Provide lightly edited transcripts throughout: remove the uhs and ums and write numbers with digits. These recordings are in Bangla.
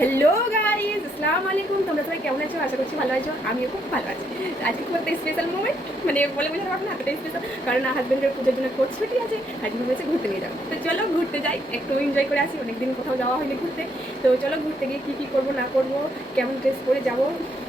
হ্যালো গাইস, আসসালামু আলাইকুম। তোমরা সবাই কেমন আছো? আশা করছি ভালো আছো। আমিও খুব ভালো আছি। আজকে খুব একটা স্পেশাল মোমেন্ট, মানে বলে বোঝাতে পারবো না, এতটাই স্পেশাল। কারণ হাজবেন্ডের পুজোর জন্য কোর্স ছুটি আছে, হাজবেন্ড বলেছে ঘুরতে নিয়ে যাবো। তো চলো ঘুরতে যাই, একটু এনজয় করে আসি। অনেকদিন কোথাও যাওয়া হয়নি ঘুরতে। তো চলো ঘুরতে গিয়ে কী কী করবো না করবো, কেমন ড্রেস পরে যাবো,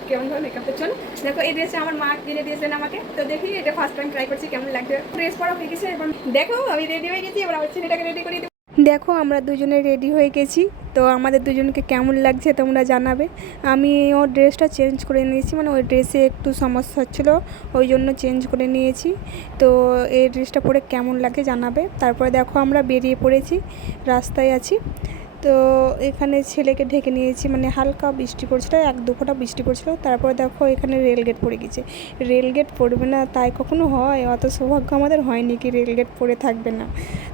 কেমনভাবে মেকআপ। তো চলো দেখো, এই ড্রেসটা আমার মা কিনে দিয়েছেন আমাকে। তো দেখি, এটা ফার্স্ট টাইম ট্রাই করছি কেমন লাগছে। ড্রেস পরা হয়ে গেছে, এবং দেখো আমি রেডি হয়ে গেছি। এবার আমার ছেলেটাকে রেডি করে দিই। দেখো আমরা দুজনে রেডি হয়ে গেছি। তো আমাদের দুজনকে কেমন লাগছে তোমরা জানাবে। আমি ওর ড্রেসটা চেঞ্জ করে নিয়েছি, মানে ওই ড্রেসে একটু সমস্যা হচ্ছিলো, ওই জন্য চেঞ্জ করে নিয়েছি। তো এই ড্রেসটা পরে কেমন লাগে জানাবে। তারপরে দেখো আমরা বেরিয়ে পড়েছি, রাস্তায় আছি। তো এখানে ছেলেকে ঢেকে নিয়েছি, মানে হালকা বৃষ্টি পড়ছিল, এক দু ফোঁটা বৃষ্টি পড়ছিল। তারপরে দেখো এখানে রেলগেট পড়ে গেছে। রেলগেট পড়বে না তাই কখনো হয়? অত সৌভাগ্য আমাদের হয়নি কি রেলগেট পড়ে থাকবে না।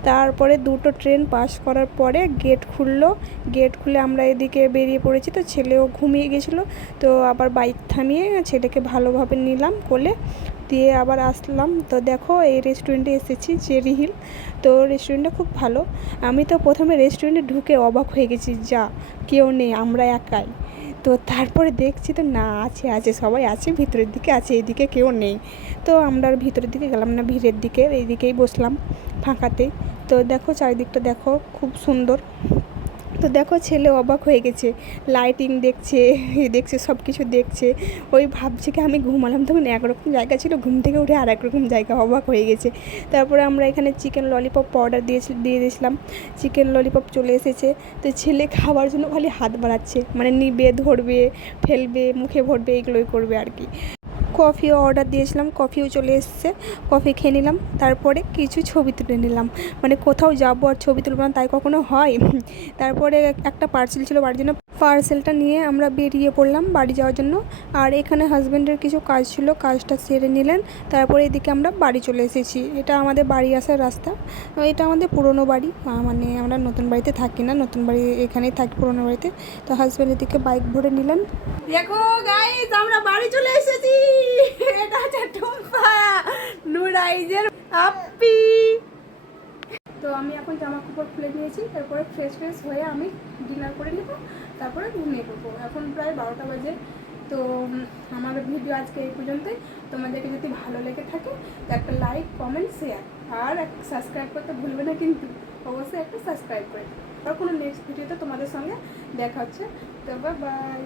তারপরে দুটো ট্রেন পাস করার পরে গেট খুললো। গেট খুলে আমরা এদিকে বেরিয়ে পড়েছি। তো ছেলেও ঘুমিয়ে গেছিলো। তো আবার বাইক থামিয়ে ছেলেকে ভালোভাবে নিলাম কোলে, দিয়ে আবার আসলাম। তো দেখো এই রেস্টুরেন্টে এসেছি, চেরি হিল। তো রেস্টুরেন্টটা খুব ভালো। আমি তো প্রথমে রেস্টুরেন্টে ঢুকে অবাক হয়ে গেছি, যা কেউ নেই, আমরা একাই। তো তারপরে দেখছি তো না, আছে আছে সবাই আছে, ভিতরের দিকে আছে, এদিকে কেউ নেই। তো আমরা আর ভিতরের দিকে গেলাম না, ভিড়ের দিকে, এইদিকেই বসলাম ফাঁকাতেই। তো দেখো চারিদিকটা দেখো, খুব সুন্দর। তো দেখো ছেলে অবাক হয়ে গেছে, লাইটিং দেখছে, দেখছে সব কিছু দেখছে। ওই ভাবছে কি আমি ঘুমালাম তখন একরকম জায়গা ছিল, ঘুম থেকে উঠে আর একরকম জায়গা, অবাক হয়ে গেছে। তারপরে আমরা এখানে চিকেন ললিপপ অর্ডার দিয়ে দিয়েছিলাম। চিকেন ললিপপ চলে এসেছে। তো ছেলে খাওয়ার জন্য খালি হাত বাড়াচ্ছে, মানে নিবে, ধরবে, ফেলবে, মুখে ভরবে, এগুলোই করবে আর কি। কফিও অর্ডার দিয়েছিলাম, কফিও চলে এসেছে। কফি খেয়ে নিলাম, তারপরে কিছু ছবি তুলে নিলাম। মানে কোথাও যাবো আর ছবি তুলব না তাই কখনো হয়? তারপরে একটা পার্সেল ছিল বাড়ির জন্য, পার্সেলটা নিয়ে আমরা বেরিয়ে পড়লাম বাড়ি যাওয়ার জন্য। আর এখানে হাজব্যান্ডের কিছু কাজ ছিল, কাজটা সেরে নিলেন। তারপরে এদিকে আমরা বাড়ি চলে এসেছি। এটা আমাদের বাড়ি আসার রাস্তা। এটা আমাদের পুরনো বাড়ি, মানে আমরা নতুন বাড়িতে থাকি না, নতুন বাড়ি এখানেই থাকি, পুরনো বাড়িতে। তো হাজব্যান্ড এদিকে বাইক ভরে নিলেন। দেখো গাইস, আমরা বাড়ি চলে এসেছি। এটা হচ্ছে টুম্পা নুরাইজের আপ্পি। তো আমি এখন জামা কাপড় খুলে নিয়েছি, তারপরে ফ্রেশ হয়ে আমি ডিনার করে নেব, তারপরে ঘুমিয়ে পড়বো। এখন প্রায় 12টা বাজে। তো আমার ভিডিও আজকে এই পর্যন্তই। তোমাদেরকে যদি ভালো লেগে থাকে তো একটা লাইক, কমেন্ট, শেয়ার আর সাবস্ক্রাইব করতে ভুলবে না কিন্তু, অবশ্যই একটা সাবস্ক্রাইব করে। আর কোনো নেক্সট ভিডিওতে তোমাদের সঙ্গে দেখা হচ্ছে। তো বাই।